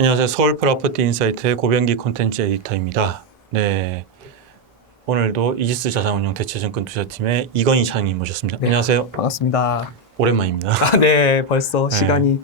안녕하세요. 서울 프로퍼티 인사이트의 고병기 콘텐츠 에디터입니다. 네. 오늘도 이지스 자산운용 대체증권 투자팀의 이건희 차장님 모셨습니다. 네. 안녕하세요. 반갑습니다. 오랜만입니다. 아, 네, 벌써 네. 시간이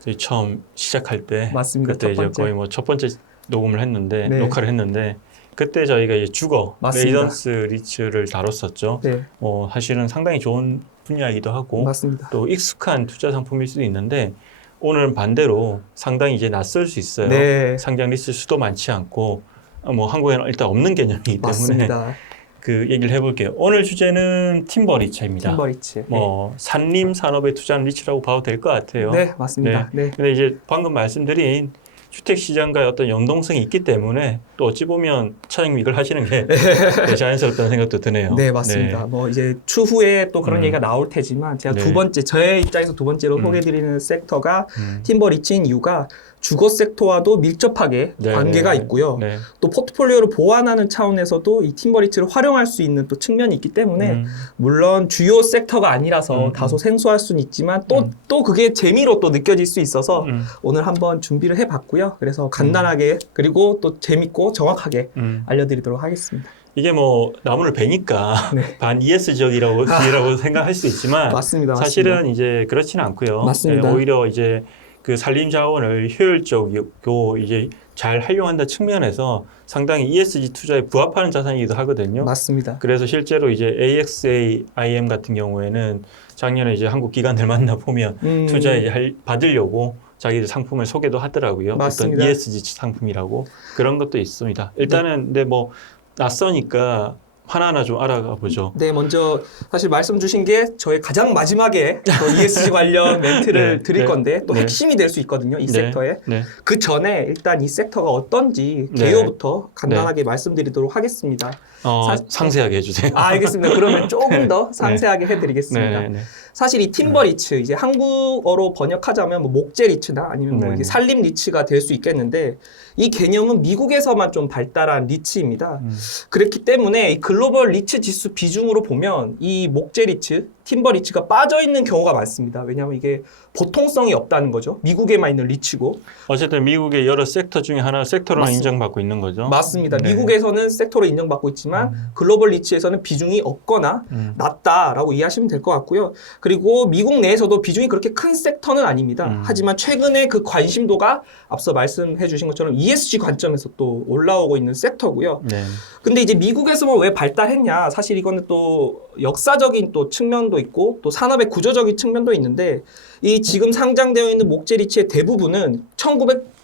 저희 처음 시작할 때 맞습니다. 그때 첫 이제. 거의 뭐 첫 번째 녹음을 했는데 네. 녹화를 했는데 그때 저희가 이제 주거. 레이던스 리츠를 다뤘었죠. 네, 어, 사실은 상당히 좋은 분야이기도 하고 맞습니다. 또 익숙한 투자 상품일 수도 있는데 오늘은 반대로 상당히 이제 낯설 수 있어요. 네, 상장 리스 수도 많지 않고 어, 뭐 한국에는 일단 없는 개념이기 때문에 맞습니다. 그 얘기를 해볼게요. 오늘 주제는 팀버 리츠입니다. 팀버리치. 뭐 산림 산업에 투자하는 리츠라고 봐도 될 것 같아요. 네, 맞습니다. 네, 근데 이제 방금 말씀드린 주택 시장과의 어떤 연동성이 있기 때문에 또 어찌 보면 이걸 하시는 게 네, 자연스럽다는 생각도 드네요. 네, 맞습니다. 뭐 이제 추후에 또 그런 음. 얘기가 나올 테지만 제가 네. 두 번째 저의 입장에서 두 번째로 음. 소개드리는 섹터가 음. 팀버리치인 이유가 주거 섹터와도 밀접하게 네, 관계가 네. 있고요. 네. 또 포트폴리오를 보완하는 차원에서도 이 팀버리치를 활용할 수 있는 또 측면이 있기 때문에 음. 물론 주요 섹터가 아니라서 음, 다소 음. 생소할 수는 있지만 또 음. 또 그게 재미로 또 느껴질 수 있어서 음. 오늘 한번 준비를 해봤고요. 그래서 간단하게 그리고 또 재밌고 정확하게 음. 알려드리도록 하겠습니다. 이게 뭐 나무를 베니까 네. 반 ES 지역이라고 이라고 생각할 수 있지만 맞습니다. 맞습니다. 사실은 이제 그렇지는 않고요. 맞습니다. 네, 오히려 이제 그 산림 자원을 효율적이고 이제 잘 활용한다 측면에서 상당히 ESG 투자에 부합하는 자산이기도 하거든요. 맞습니다. 그래서 실제로 이제 AXA IM 같은 경우에는 작년에 이제 한국 기관들 만나 보면 음, 투자 이제 할- 받으려고 자기들 상품을 소개도 하더라고요. 맞습니다. 어떤 ESG 상품이라고 그런 것도 있습니다. 일단은 근데 뭐 낯서니까 하나하나 좀 알아가 보죠. 네, 먼저 사실 말씀 주신 게 저의 가장 마지막에 또 ESG 관련 멘트를 네, 드릴 네, 건데 또 네. 핵심이 될 수 있거든요. 이 네, 섹터에. 네. 그 전에 일단 이 섹터가 어떤지 네. 개요부터 간단하게 말씀드리도록 하겠습니다. 어, 사- 상세하게 해주세요. 아, 알겠습니다. 그러면 조금 더 상세하게 해드리겠습니다. 네, 네, 네. 사실 이 팀버 리츠 이제 한국어로 번역하자면 뭐 목재 리츠나 아니면 뭐 네. 이게 산림 리츠가 될 수 있겠는데 이 개념은 미국에서만 좀 발달한 리츠입니다. 음. 그렇기 때문에 이 글로벌 리츠 지수 비중으로 보면 이 목재 리츠, 팀버 리츠가 빠져 있는 경우가 많습니다. 왜냐하면 이게 보통성이 없다는 거죠. 미국에만 있는 리츠고 어쨌든 미국의 여러 섹터 중에 하나 섹터로 맞습니다. 인정받고 있는 거죠. 맞습니다. 네. 미국에서는 섹터로 인정받고 있지만 음. 글로벌 리츠에서는 비중이 없거나 음. 낮다라고 이해하시면 될 것 같고요. 그리고 미국 내에서도 비중이 그렇게 큰 섹터는 아닙니다. 음. 하지만 최근에 그 관심도가 앞서 말씀해 주신 것처럼 ESG 관점에서 또 올라오고 있는 섹터고요. 네. 근데 이제 미국에서만 왜 발달했냐? 사실 이거는 또 역사적인 또 측면도 있고 또 산업의 구조적인 측면도 있는데 이 지금 상장되어 있는 목재 리치의 대부분은 1900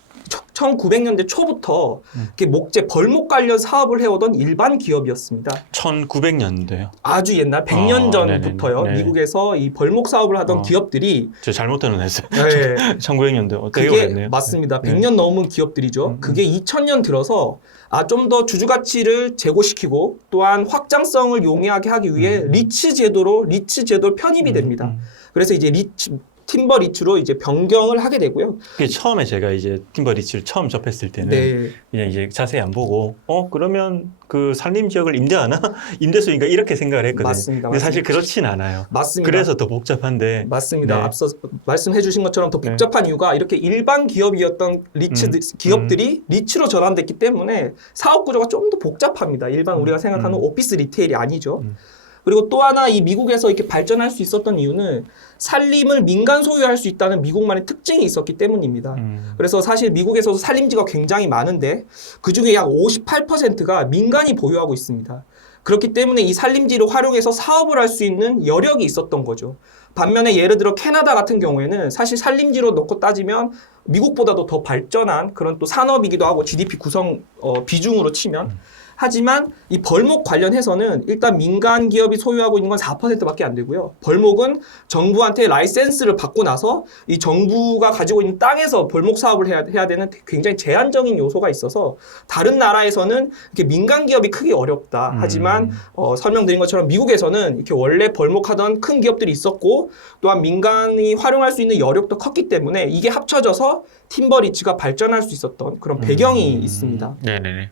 1900년대 초부터 음. 이렇게 목재 벌목 관련 사업을 해오던 일반 기업이었습니다. 1900년도요. 아주 옛날 100년 아, 전부터요. 네네네. 네. 미국에서 이 벌목 사업을 하던 어. 기업들이 저 잘못 들어냈어요. 네, 1900년도. 되게 그게 오래됐네요. 맞습니다. 네. 100년 넘은 기업들이죠. 음, 음. 그게 2000년 들어서 아 좀 더 주주 가치를 제고시키고 또한 확장성을 용이하게 하기 위해 음. 리츠 제도로 리츠 제도 편입이 됩니다. 음, 음. 그래서 이제 리츠 팀버 리츠로 이제 변경을 하게 되고요. 그게 처음에 제가 이제 팀버 리츠를 처음 접했을 때는 네. 그냥 이제 자세히 안 보고 어 그러면 그 산림 지역을 임대하나 임대수인가 이렇게 생각을 했거든요. 맞습니다. 근데 사실 맞습니다. 그렇진 않아요. 맞습니다. 그래서 더 복잡한데 맞습니다. 네. 앞서 말씀해 주신 것처럼 더 네. 복잡한 이유가 이렇게 일반 기업이었던 리츠 음, 기업들이 리츠로 전환됐기 때문에 사업 구조가 좀 더 복잡합니다. 일반 음, 우리가 생각하는 음. 오피스 리테일이 아니죠. 음. 그리고 또 하나 이 미국에서 이렇게 발전할 수 있었던 이유는 산림을 민간 소유할 수 있다는 미국만의 특징이 있었기 때문입니다. 음, 그래서 사실 미국에서도 산림지가 굉장히 많은데 그 중에 약 58%가 민간이 보유하고 있습니다. 그렇기 때문에 이 산림지를 활용해서 사업을 할 수 있는 여력이 있었던 거죠. 반면에 예를 들어 캐나다 같은 경우에는 사실 산림지로 놓고 따지면 미국보다도 더 발전한 그런 또 산업이기도 하고 GDP 구성 어, 비중으로 치면 하지만 이 벌목 관련해서는 일단 민간 기업이 소유하고 있는 건 4%밖에 안 되고요. 벌목은 정부한테 라이센스를 받고 나서 이 정부가 가지고 있는 땅에서 벌목 사업을 해야, 해야 되는 굉장히 제한적인 요소가 있어서 다른 나라에서는 이렇게 민간 기업이 크기 어렵다. 음. 하지만 어, 설명드린 것처럼 미국에서는 이렇게 원래 벌목하던 큰 기업들이 있었고 또한 민간이 활용할 수 있는 여력도 컸기 때문에 이게 합쳐져서 팀버리치가 발전할 수 있었던 그런 배경이 음, 있습니다. 네네네.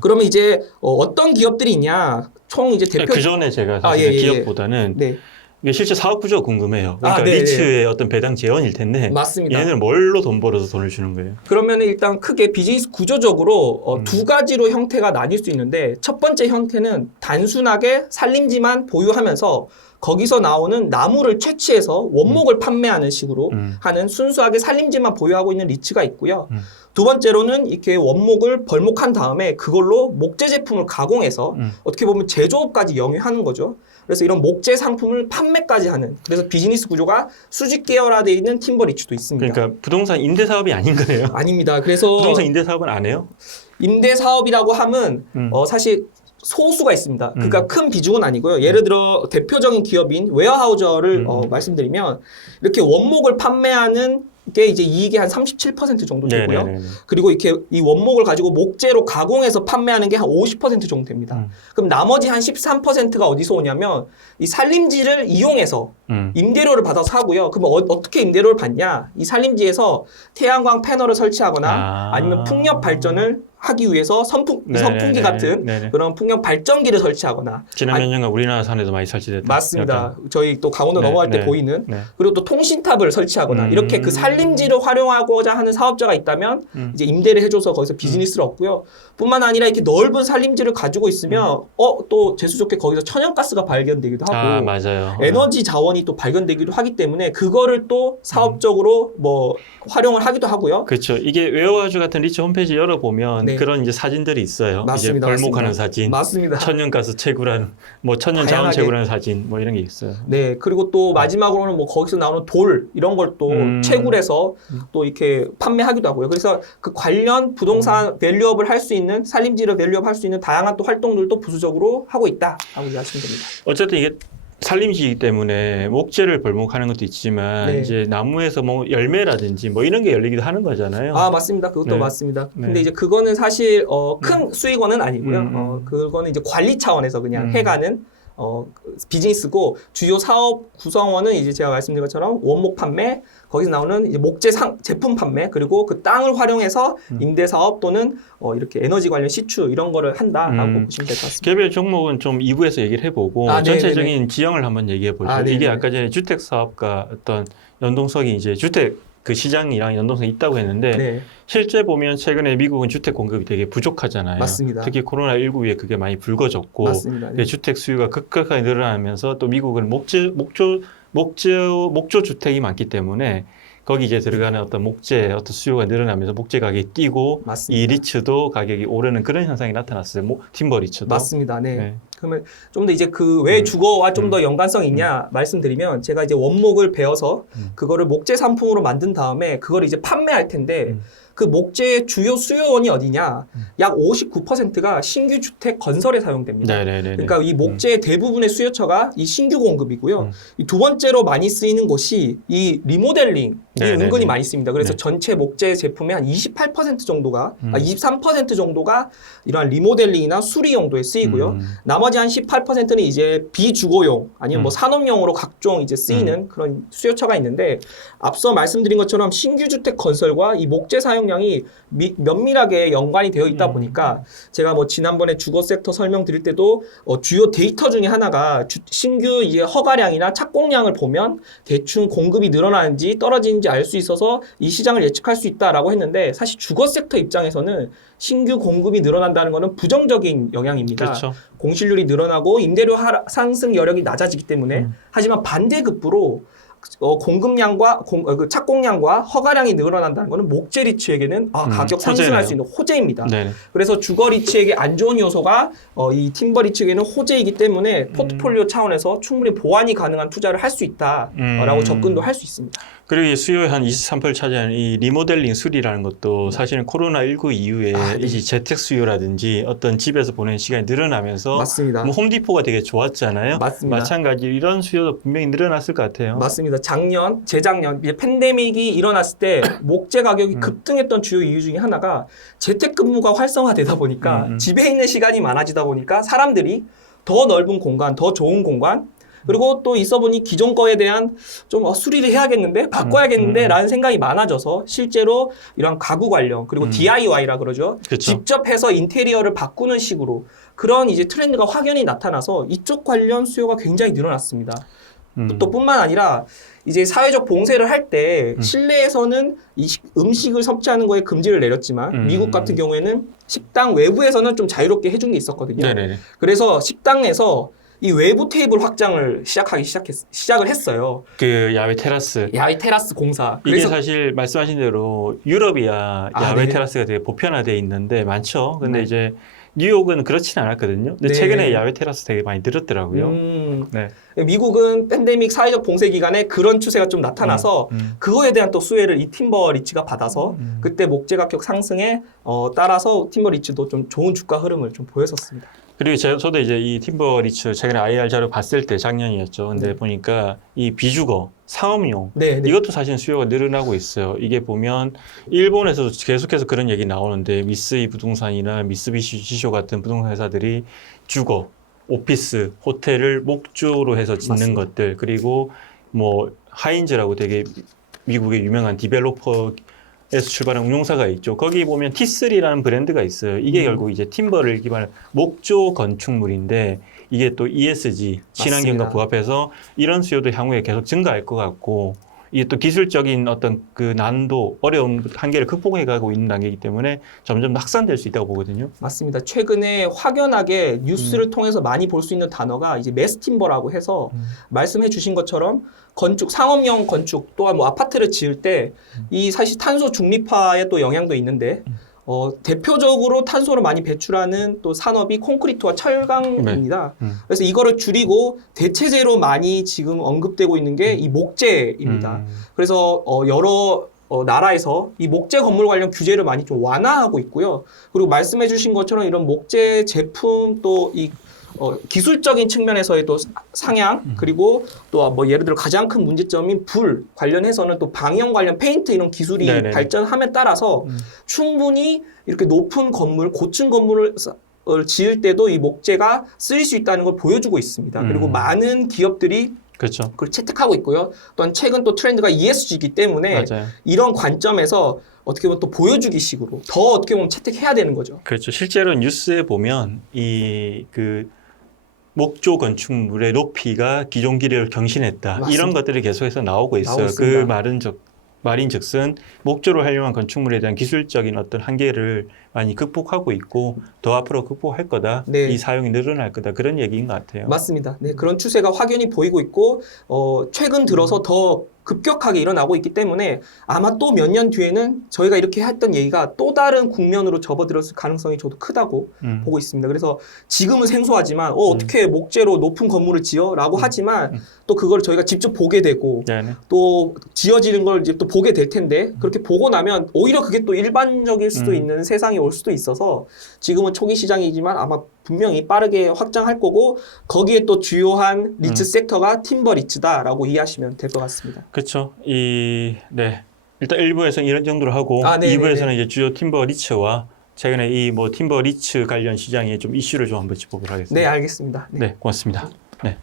그러면 이제 어, 떤 기업들이 있냐? 총 이제 대표 그 전에 제가 아, 예, 예, 예. 기업보다는 네. 이게 실제 사업 구조가 궁금해요. 그러니까 아, 네, 리츠의 어떤 배당 재원일 텐데 맞습니다. 얘네는 뭘로 돈 벌어서 돈을 주는 거예요? 그러면 일단 크게 비즈니스 구조적으로 어, 음. 두 가지로 형태가 나뉠 수 있는데 첫 번째 형태는 단순하게 산림지만 보유하면서 거기서 나오는 나무를 채취해서 원목을 판매하는 식으로 음. 하는 순수하게 산림지만 보유하고 있는 리츠가 있고요. 음. 두 번째로는 이렇게 원목을 벌목한 다음에 그걸로 목재 제품을 가공해서 음. 어떻게 보면 제조업까지 영위하는 거죠. 그래서 이런 목재 상품을 판매까지 하는 그래서 비즈니스 구조가 수직 계열화되어 있는 팀버 리츠도 있습니다. 그러니까 부동산 임대 사업이 아닌 거예요. 아닙니다. 그래서 부동산 임대 사업은 안 해요? 임대 사업이라고 하면 음. 어, 사실 소수가 있습니다. 그러니까 큰 비중은 아니고요. 예를 들어 대표적인 기업인 웨어하우저를 음. 어, 말씀드리면 이렇게 원목을 판매하는 게 이제 이익이 한37% 정도 되고요. 네네네. 그리고 이렇게 이 원목을 가지고 목재로 가공해서 판매하는 게 한 50% 정도 됩니다. 음. 그럼 나머지 한 13%가 어디서 오냐면 이 산림지를 이용해서 음. 임대료를 받아서 하고요. 그럼 어, 떻게 임대료를 받냐? 이 산림지에서 태양광 패널을 설치하거나 아. 아. 니면 풍력 발전을 하기 위해서 선풍, 네네네. 선풍기 같은 네네. 그런 풍력 발전기를 설치하거나 지난 몇 년간 우리나라 산에도 많이 설치됐다. 맞습니다. 저희 또 강원도 네, 넘어갈 때 네. 보이는 네. 그리고 또 통신탑을 설치하거나 음. 이렇게 그 산림지를 활용하고자 하는 사업자가 있다면 음. 이제 임대를 해줘서 거기서 비즈니스를 얻고요. 뿐만 아니라 이렇게 넓은 산림지를 가지고 있으면 어또 재수 좋게 거기서 천연가스가 발견되기도 하고 음. 아 맞아요. 에너지 자원이 또 발견되기도 하기 때문에 그거를 또 사업적으로 뭐 활용을 하기도 하고요. 그렇죠. 이게 웨어하우스 같은 리츠 홈페이지 열어보면 네. 그런 이제 사진들이 있어요. 맞습니다, 이제 벌목하는 맞습니다. 사진, 맞습니다. 천연 가스 채굴한, 뭐 천연 자원 다양하게. 채굴하는 사진, 뭐 이런 게 있어요. 네, 그리고 또 마지막으로는 뭐 거기서 나오는 돌 이런 걸 또 음. 채굴해서 또 이렇게 판매하기도 하고요. 그래서 그 관련 음. 부동산 밸류업을 할 수 있는 산림지를 밸류업 할 수 있는 다양한 또 활동들도 부수적으로 하고 있다라고 이해하시면 됩니다. 어쨌든 이게 산림지이기 때문에 목재를 벌목하는 것도 있지만 네. 이제 나무에서 뭐 열매라든지 뭐 이런 게 열리기도 하는 거잖아요. 아 맞습니다. 그것도 네. 맞습니다. 네. 근데 이제 그거는 사실 어, 큰 수익원은 아니고요. 음, 음. 어, 그거는 이제 관리 차원에서 그냥 음. 해가는 어, 비즈니스고 주요 사업 구성원은 이제 제가 말씀드린 것처럼 원목 판매, 거기서 나오는 이제 목재 상, 제품 판매, 그리고 그 땅을 활용해서 음. 임대 사업 또는 어, 이렇게 에너지 관련 시추 이런 거를 한다라고 음. 보시면 될 것 같습니다. 개별 종목은 좀 2부에서 얘기를 해보고 아, 네네네. 전체적인 지형을 한번 얘기해 보죠. 아. 이게 아까 전에 주택 사업과 어떤 연동성이 이제 주택 그 시장이랑 연동성이 있다고 했는데 네, 실제 보면 최근에 미국은 주택 공급이 되게 부족하잖아요. 맞습니다. 특히 코로나 19 이후에 그게 많이 불거졌고. 네. 그 주택 수요가 급격하게 늘어나면서 또 미국은 목재 목조 목조 목조 주택이 많기 때문에 거기 이제 들어가는 어떤 목재 어떤 수요가 늘어나면서 목재 가격이 뛰고 맞습니다. 이 리츠도 가격이 오르는 그런 현상이 나타났어요. 모- 팀버 리츠도. 맞습니다. 네. 네. 그러면 좀 더 이제 그왜 음. 주거와 좀더 음. 연관성이 있냐 말씀드리면 제가 이제 원목을 베어서 음. 그거를 목재 상품으로 만든 다음에 그걸 이제 판매할 텐데 음. 그 목재의 주요 수요원이 어디냐? 음. 약 59%가 신규 주택 건설에 사용됩니다. 네네네. 그러니까 이 목재의 대부분의 수요처가 이 신규 공급이고요. 음. 이두 번째로 많이 쓰이는 곳이 이 리모델링이 네네네. 은근히 많이 쓰입니다. 그래서 네. 전체 목재 제품의 한 28% 정도가 음. 아, 23% 정도가 이러한 리모델링이나 수리 용도에 쓰이고요. 음. 나머지 한 18%는 이제 비주거용 아니면 뭐 음. 산업용으로 각종 이제 쓰이는 그런 수요처가 있는데 앞서 말씀드린 것처럼 신규 주택 건설과 이 목재 사용량이 미- 면밀하게 연관이 되어 있다 음. 보니까 제가 뭐 지난번에 주거 섹터 설명드릴 때도 어, 주요 데이터 중에 하나가 주- 신규 이제 허가량이나 착공량을 보면 대충 공급이 늘어나는지 떨어지는지 알 수 있어서 이 시장을 예측할 수 있다라고 했는데 사실 주거 섹터 입장에서는 신규 공급이 늘어난다는 것은 부정적인 영향입니다. 그렇죠. 공실률 이 늘어나고 임대료 하락- 상승 여력이 낮아지기 때문에 음. 하지만 반대급부로 어, 공급량과 공, 어, 그 착공량과 허가량이 늘어난다는 것은 목재 리츠에게는 아, 음, 가격 상승할 호재네요. 수 있는 호재입니다. 네. 그래서 주거 리츠에게 안 좋은 요소가 어, 이 팀버 리츠에게는 호재이기 때문에 포트폴리오 차원에서 충분히 보완이 가능한 투자를 할 수 있다라고 음. 접근도 할 수 있습니다. 그리고 이 수요의 한 23%를 차지하는 이 리모델링 수리라는 것도 사실은 코로나 19 이후에 아, 네. 이 재택 수요라든지 어떤 집에서 보내는 시간이 늘어나면서 맞습니다. 뭐 홈디포가 되게 좋았잖아요. 맞습니다. 마찬가지로 이런 수요도 분명히 늘어났을 것 같아요. 맞습니다. 작년, 재작년 이제 팬데믹이 일어났을 때 목재 가격이 음. 급등했던 주요 이유 중에 하나가 재택근무가 활성화되다 보니까 음, 음. 집에 있는 시간이 많아지다 보니까 사람들이 더 넓은 공간, 더 좋은 공간 그리고 또 있어 보니 기존 거에 대한 좀 어, 수리를 해야겠는데 바꿔야겠는데 음, 음. 라는 생각이 많아져서 실제로 이런 가구 관련 그리고 음. DIY라 그러죠. 그렇죠. 직접 해서 인테리어를 바꾸는 식으로 그런 이제 트렌드가 확연히 나타나서 이쪽 관련 수요가 굉장히 늘어났습니다. 음. 또 뿐만 아니라 이제 사회적 봉쇄를 할때 음. 실내에서는 이 식- 음식을 섭취하는 거에 금지를 내렸지만 음. 미국 같은 경우에는 식당 외부에서는 좀 자유롭게 해준 게 있었거든요. 네네네. 그래서 식당에서 이 외부 테이블 확장을 시작하기 시작했, 시작을 했어요. 그 야외 테라스. 야외 테라스 공사. 이게 사실 말씀하신 대로 유럽이야 아, 야외 네네. 테라스가 되게 보편화돼 있는데 많죠. 근데 네. 이제 뉴욕은 그렇진 않았거든요. 근데 네. 최근에 야외 테라스 되게 많이 늘었더라고요. 음, 네. 미국은 팬데믹 사회적 봉쇄 기간에 그런 추세가 좀 나타나서 음. 그거에 대한 또 수혜를 이 팀버 리츠가 받아서 음. 그때 목재 가격 상승에 어, 따라서 팀버 리츠도 좀 좋은 주가 흐름을 좀 보였었습니다. 그리고 제, 저도 이제 이 팀버 리츠 최근에 IR 자료 봤을 때 작년이었죠. 근데 네. 보니까 이 비주거, 상업용 네, 네. 이것도 사실 수요가 늘어나고 있어요. 이게 보면 일본에서도 계속해서 그런 얘기 나오는데 미쓰이 부동산이나 미쓰비시 지쇼 같은 부동산 회사들이 주거, 오피스, 호텔을 목조로 해서 짓는 맞습니다. 것들 그리고 뭐 하인즈라고 되게 미국의 유명한 디벨로퍼 에서 출발한 운용사가 있죠. 거기 보면 T3라는 브랜드가 있어요. 이게 음. 결국 이제 팀버를 기반한 목조 건축물인데 이게 또 ESG 친환경과. 부합해서 이런 수요도 향후에 계속 증가할 것 같고 이게 또 기술적인 어떤 그 난도 어려운 한계를 극복해 가고 있는 단계이기 때문에 점점 더 확산될 수 있다고 보거든요. 맞습니다. 최근에 확연하게 음. 뉴스를 통해서 많이 볼 수 있는 단어가 이제 메스팀버라고 해서 음. 말씀해 주신 것처럼 건축 상업용 건축 또한 뭐 아파트를 지을 때 이 사실 탄소 중립화에 또 영향도 있는데 음. 어, 대표적으로 탄소를 많이 배출하는 또 산업이 콘크리트와 철강입니다. 음. 그래서 이거를 줄이고 대체제로 많이 지금 언급되고 있는 게 이 목재입니다. 음. 그래서 어, 여러 어, 나라에서 이 목재 건물 관련 규제를 많이 좀 완화하고 있고요. 그리고 말씀해 주신 것처럼 이런 목재 제품 또이 어, 기술적인 측면에서의 또 상향 음. 그리고 또 뭐 예를 들어 가장 큰 문제점인 불 관련해서는 또 방영 관련 페인트 이런 기술이 네네. 발전함에 따라서 음. 충분히 이렇게 높은 건물 고층 건물을 지을 때도 이 목재가 쓰일 수 있다는 걸 보여주고 있습니다. 그리고 음. 많은 기업들이 그렇죠. 그걸 채택하고 있고요. 또한 최근 또 트렌드가 ESG이기 때문에 맞아요. 이런 관점에서 어떻게 보면 또 보여주기 식으로 더 어떻게 보면 채택해야 되는 거죠. 그렇죠. 실제로 뉴스에 보면 이그 목조 건축물의 높이가 기존 기록을 경신했다. 맞습니다. 이런 것들이 계속해서 나오고 있어요. 나오고 있습니다. 그 말은 즉 말인즉슨 목조를 활용한 건축물에 대한 기술적인 어떤 한계를 많이 극복하고 있고 더 앞으로 극복할 거다. 네. 이 사용이 늘어날 거다. 그런 얘기인 것 같아요. 맞습니다. 네, 그런 추세가 확연히 보이고 있고 어, 최근 들어서 더 급격하게 일어나고 있기 때문에 아마 또 몇 년 뒤에는 저희가 이렇게 했던 얘기가 또 다른 국면으로 접어들었을 가능성이 저도 크다고 음. 보고 있습니다. 그래서 지금은 생소하지만 어, 어떻게 목재로 높은 건물을 지어라고 하지만 음. 또 그걸 저희가 직접 보게 되고 네, 네. 또 지어지는 걸 이제 또 보게 될 텐데 그렇게 보고 나면 오히려 그게 또 일반적일 수도 음. 있는 세상이 올 수도 있어서 지금은 초기 시장이지만 아마 분명히 빠르게 확장할 거고 거기에 또 주요한 리츠 음. 섹터가 팀버 리츠다라고 이해하시면 될 것 같습니다. 그렇죠. 이 네. 일단 1부에서는 이런 정도로 하고 아, 네, 2부에서는 네, 네. 이제 주요 팀버 리츠와 최근에 이 뭐 팀버 리츠 관련 시장의 좀 이슈를 좀 한번 짚어보도록 하겠습니다. 네, 알겠습니다. 네. 네, 고맙습니다. 네.